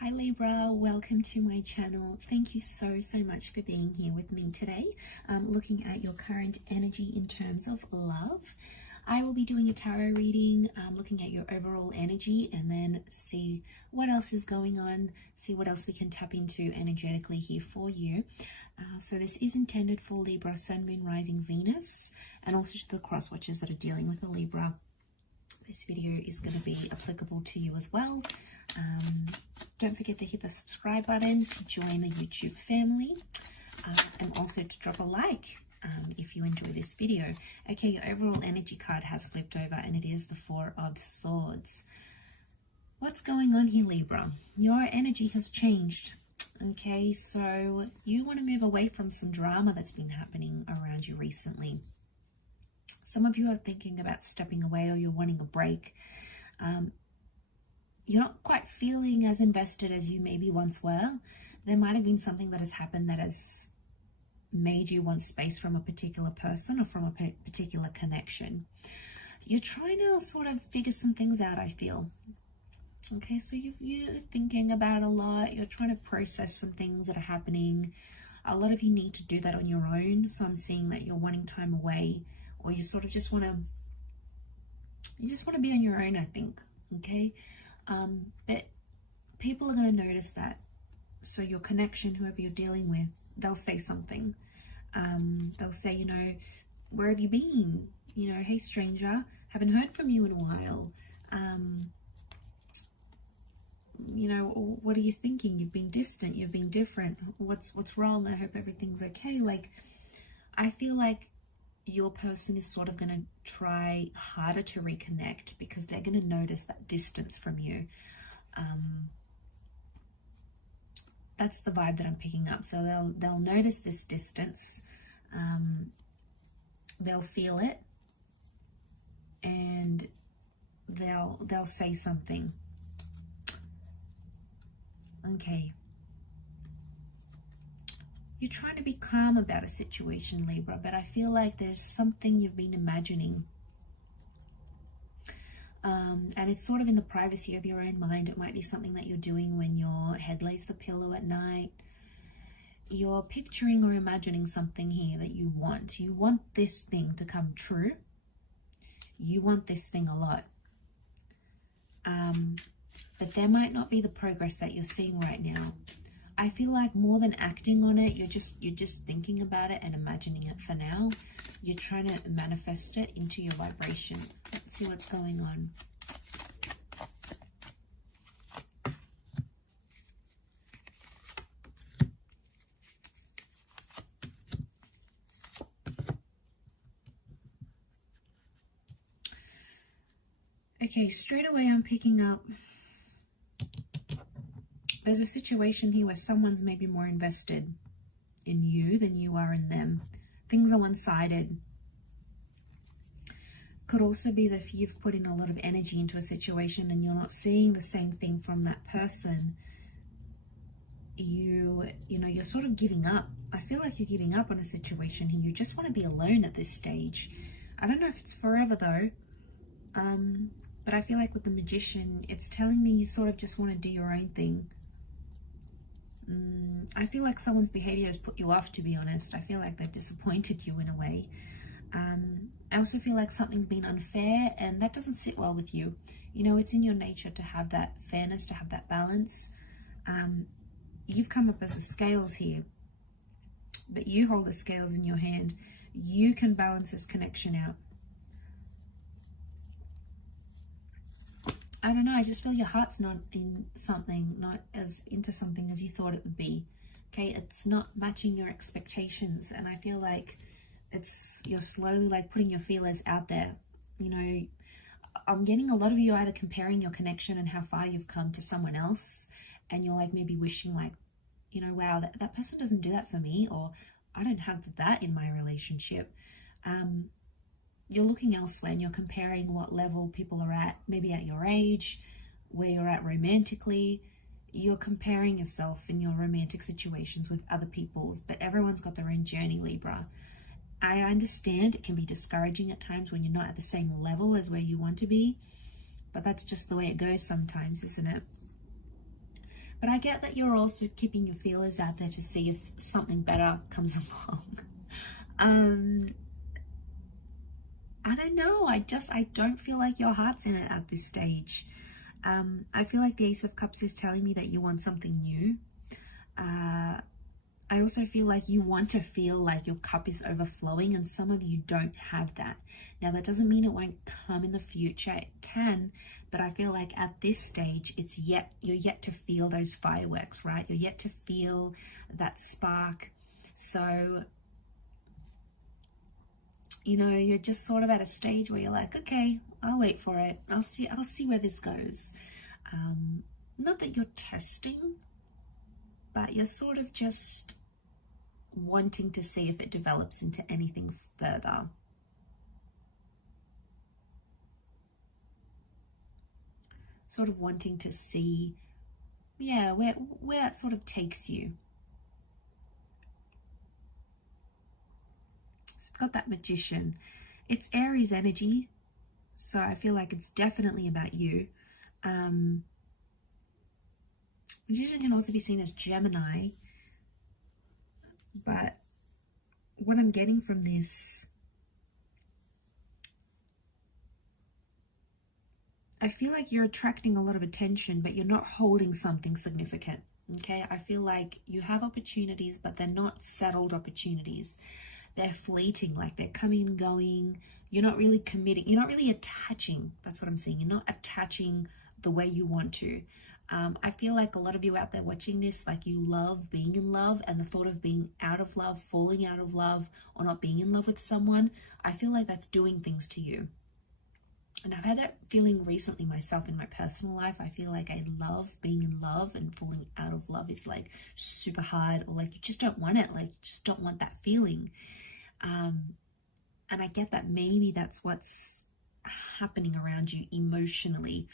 Hi Libra, welcome to my channel. Thank you so much for being here with me today, looking at your current energy in terms of love. I will be doing a tarot reading, looking at your overall energy, and then see what else is going on, see what else we can tap into energetically here for you. So this is intended for Libra, Sun, Moon, Rising, Venus, and also to the cross watchers that are dealing with a Libra. This video is going to be applicable to you as well. Don't forget to hit the subscribe button to join the YouTube family, and also to drop a like if you enjoy this video. Okay, your overall energy card has flipped over and it is the Four of Swords. What's going on here, Libra? Your energy has changed. Okay, so you want to move away from some drama that's been happening around you recently. Some of you are thinking about stepping away, or you're wanting a break. You're not quite feeling as invested as you maybe once were. There might have been something that has happened that has made you want space from a particular person or from a particular connection. You're trying to sort of figure some things out, I feel. Okay, so you're thinking about a lot. You're trying to process some things that are happening. A lot of you need to do that on your own. So I'm seeing that you're wanting time away, or you sort of just want to be on your own, I think. Okay, but people are going to notice that. So your connection, whoever you're dealing with, they'll say something. They'll say, you know, where have you been? You know, hey stranger, haven't heard from you in a while. You know, what are you thinking? You've been distant, you've been different. What's wrong? I hope everything's okay. Like, I feel like your person is sort of going to try harder to reconnect because they're going to notice that distance from you. That's the vibe that I'm picking up. So they'll notice this distance. They'll feel it, and they'll say something. Okay. You're trying to be calm about a situation, Libra, but I feel like there's something you've been imagining. And it's sort of in the privacy of your own mind. It might be something that you're doing when your head lays the pillow at night. You're picturing or imagining something here that you want. You want this thing to come true. You want this thing a lot. But there might not be the progress that you're seeing right now. I feel like more than acting on it, you're just thinking about it and imagining it for now. You're trying to manifest it into your vibration. Let's see what's going on. Okay, straight away I'm picking up, there's a situation here where someone's maybe more invested in you than you are in them. Things are one-sided. Could also be that you've put in a lot of energy into a situation and you're not seeing the same thing from that person. You know, you're sort of giving up. I feel like you're giving up on a situation here. You just want to be alone at this stage. I don't know if it's forever though. But I feel like with the Magician, it's telling me you sort of just want to do your own thing. I feel like someone's behavior has put you off, to be honest. I feel like they've disappointed you in a way. I also feel like something's been unfair, and that doesn't sit well with you. You know, it's in your nature to have that fairness, to have that balance. You've come up as the scales here, but you hold the scales in your hand. You can balance this connection out. I don't know, I just feel your heart's not in something, not as into something as you thought it would be. Okay, it's not matching your expectations, and I feel like you're slowly like putting your feelers out there. You know, I'm getting a lot of you either comparing your connection and how far you've come to someone else, and you're like maybe wishing like, you know, wow, that person doesn't do that for me, or I don't have that in my relationship. You're looking elsewhere and you're comparing what level people are at, maybe at your age, where you're at romantically. You're comparing yourself in your romantic situations with other people's, but everyone's got their own journey, Libra. I understand it can be discouraging at times when you're not at the same level as where you want to be, but that's just the way it goes sometimes, isn't it? But I get that you're also keeping your feelers out there to see if something better comes along. I don't know. I don't feel like your heart's in it at this stage. I feel like the Ace of Cups is telling me that you want something new. I also feel like you want to feel like your cup is overflowing, and some of you don't have that. Now, that doesn't mean it won't come in the future. It can, but I feel like at this stage, you're yet to feel those fireworks, right? You're yet to feel that spark. So, you know, you're just sort of at a stage where you're like, okay, I'll wait for it. I'll see where this goes. Not that you're testing, but you're sort of just wanting to see if it develops into anything further. Sort of wanting to see, yeah, where that sort of takes you. So I've got that Magician. It's Aries energy, so I feel like it's definitely about you. Magician can also be seen as Gemini, but what I'm getting from this, I feel like you're attracting a lot of attention, but you're not holding something significant, okay? I feel like you have opportunities, but they're not settled opportunities. They're fleeting, like they're coming and going. You're not really committing. You're not really attaching. That's what I'm saying. You're not attaching the way you want to. I feel like a lot of you out there watching this, like you love being in love, and the thought of being out of love, falling out of love, or not being in love with someone, I feel like that's doing things to you. And I've had that feeling recently myself in my personal life. I feel like I love being in love, and falling out of love is like super hard, or like you just don't want it, like you just don't want that feeling. And I get that maybe that's what's happening around you emotionally.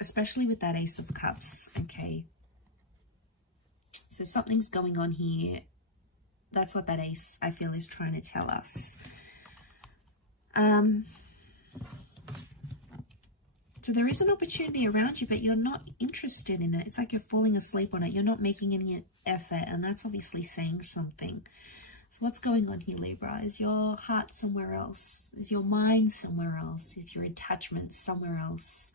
Especially with that Ace of Cups, okay? So something's going on here. That's what that Ace, I feel, is trying to tell us. So there is an opportunity around you, but you're not interested in it. It's like you're falling asleep on it. You're not making any effort, and that's obviously saying something. So what's going on here, Libra? Is your heart somewhere else? Is your mind somewhere else? Is your attachment somewhere else?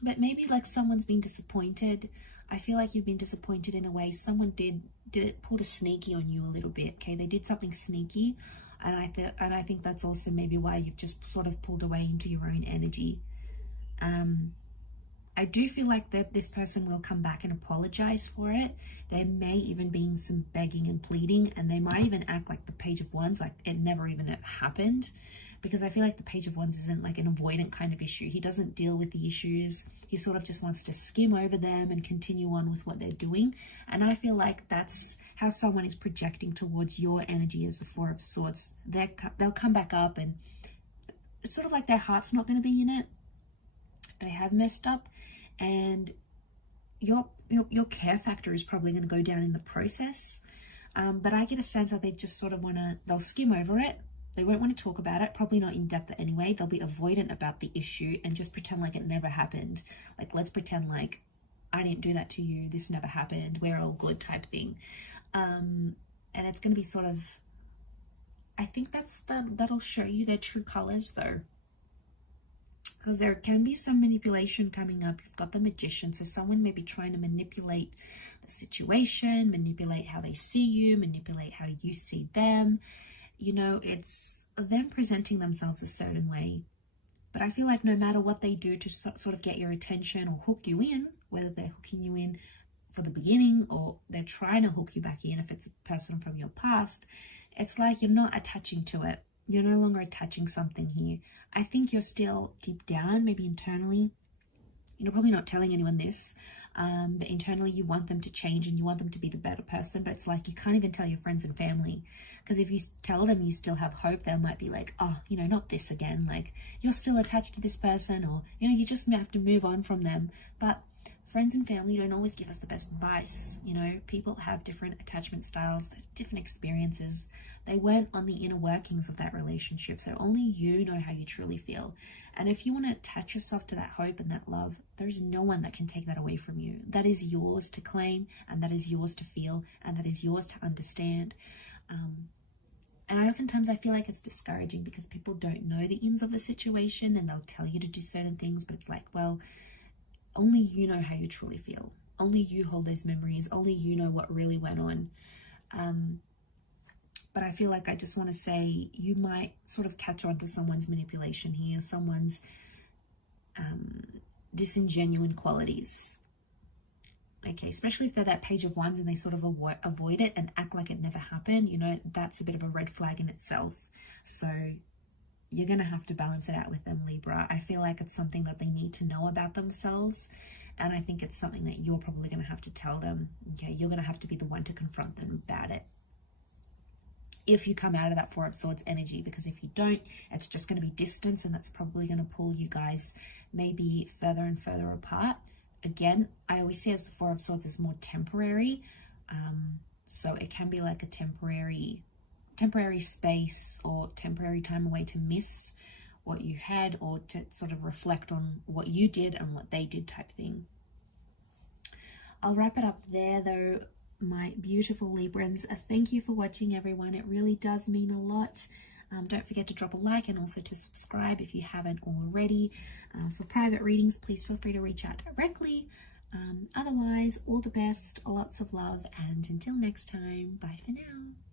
But maybe like someone's been disappointed. I feel like you've been disappointed in a way. Someone pulled a sneaky on you a little bit, okay? They did something sneaky, and I think that's also maybe why you've just sort of pulled away into your own energy. I do feel like this person will come back and apologize for it. There may even be some begging and pleading, and they might even act like the Page of Wands, like it never even happened. Because I feel like the Page of Wands isn't like an avoidant kind of issue. He doesn't deal with the issues. He sort of just wants to skim over them and continue on with what they're doing. And I feel like that's how someone is projecting towards your energy as the Four of Swords. They'll come back up, and it's sort of like their heart's not going to be in it. They have messed up, and your care factor is probably going to go down in the process. But I get a sense that they just sort of they'll skim over it. They won't want to talk about it, probably not in depth anyway. They'll be avoidant about the issue and just pretend like it never happened. Like, let's pretend like I didn't do that to you. This never happened. We're all good type thing. And it's going to be sort of, I think that'll show you their true colors though. Because there can be some manipulation coming up. You've got the Magician. So someone may be trying to manipulate the situation, manipulate how they see you, manipulate how you see them. You know, it's them presenting themselves a certain way. But I feel like no matter what they do to sort of get your attention or hook you in, whether they're hooking you in for the beginning or they're trying to hook you back in, if it's a person from your past, it's like you're not attaching to it. You're no longer attaching something here. I think you're still deep down, maybe internally, you're probably not telling anyone this, but internally you want them to change and you want them to be the better person. But it's like you can't even tell your friends and family, because if you tell them you still have hope, they might be like, oh, you know, not this again. Like, you're still attached to this person, or, you know, you just have to move on from them. But friends and family don't always give us the best advice. You know, people have different attachment styles, different experiences. They weren't on the inner workings of that relationship, so only you know how you truly feel. And if you want to attach yourself to that hope and that love, there's no one that can take that away from you. That is yours to claim, and that is yours to feel, and that is yours to understand. And I feel like it's discouraging because people don't know the ins of the situation, and they'll tell you to do certain things, but it's like, well, only you know how you truly feel. Only you hold those memories. Only you know what really went on. But I feel like I just want to say you might sort of catch on to someone's manipulation here, someone's disingenuine qualities. Okay, especially if they're that page of wands and they sort of avoid it and act like it never happened, you know, that's a bit of a red flag in itself. So you're going to have to balance it out with them, Libra. I feel like it's something that they need to know about themselves. And I think it's something that you're probably going to have to tell them. Okay, you're going to have to be the one to confront them about it, if you come out of that Four of Swords energy, because if you don't, it's just going to be distance, and that's probably going to pull you guys maybe further and further apart. Again, I always see as the Four of Swords is more temporary, so it can be like a temporary space or temporary time away to miss what you had, or to sort of reflect on what you did and what they did type thing. I'll wrap it up there though, my beautiful Librans. Thank you for watching, everyone. It really does mean a lot. Don't forget to drop a like and also to subscribe if you haven't already. For private readings, please feel free to reach out directly. Otherwise, all the best, lots of love, and until next time, bye for now.